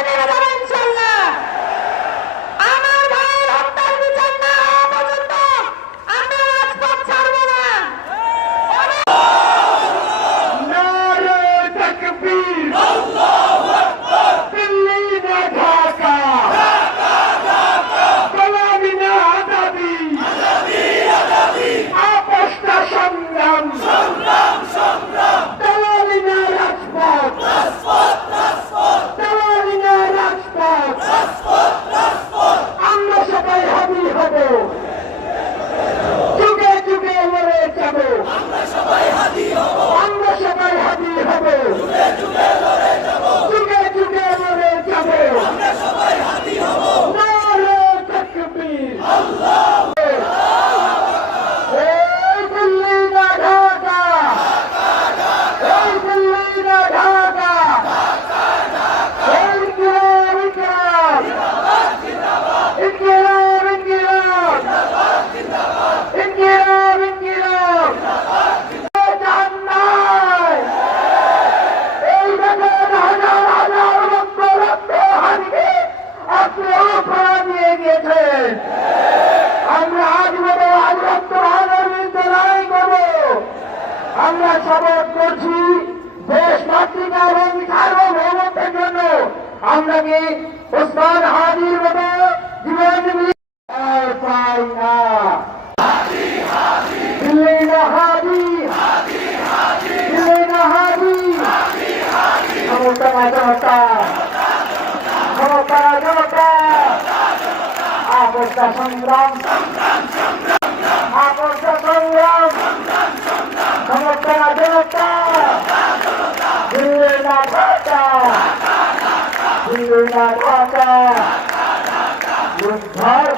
রাজপথে নেমে যাবে ইনশাআল্লাহ। আমার ভাইয়ের হত্যার বিচার না হওয়া পর্যন্ত আমরা রাজপথ ছাড়ব না। নারে তাকবীর, আল্লাহু আকবার, দিল্লি না ঢাকা, গোলামি না আজাদি, আপোষটা সংগ্রাম, দালালি না রাজপথ, দালালি না রাজপথ, আমরা সবাই হাজির হব, যুগে যুগে লড়ে যাব, আমরা সবাই হাজির হব, যুগে যুগে লড়ে যাব, নারে তাকবীর, এই দিল্লি না ঢাকা, এই দিল্লি না ঢাকা, ইনকিলাব ইনকিলাব, ইনকিলাব ইনকিলাব, ইনকিলাব ইনকিলাব, জাহান্নাম, এই দেখেন হাজার হাজার লক্ষ লক্ষ হারিয়ে আপনি প্রাণ নিয়ে গিয়েছেন। আমরা আজ বলে আজ রক্ত ভাঙার বিরুদ্ধে লড়াই করব। আমরা শপথ করছি দেশ মাতৃকা এবং সার্বভৌমত্বের জন্য আমরা কি ওসমান হাদির মতো জীবন পাই না। দিল্লি না হাদি, দিল্লি না হাদি, সমস্ত জনতা, সমস্ত জনতা, আপোষটা সংগ্রাম, আপোষটা সংগ্রাম, সমস্ত জনতা, দিল্লি না ঢাকা, দিল্লি না ঢাকা, উদ্ধার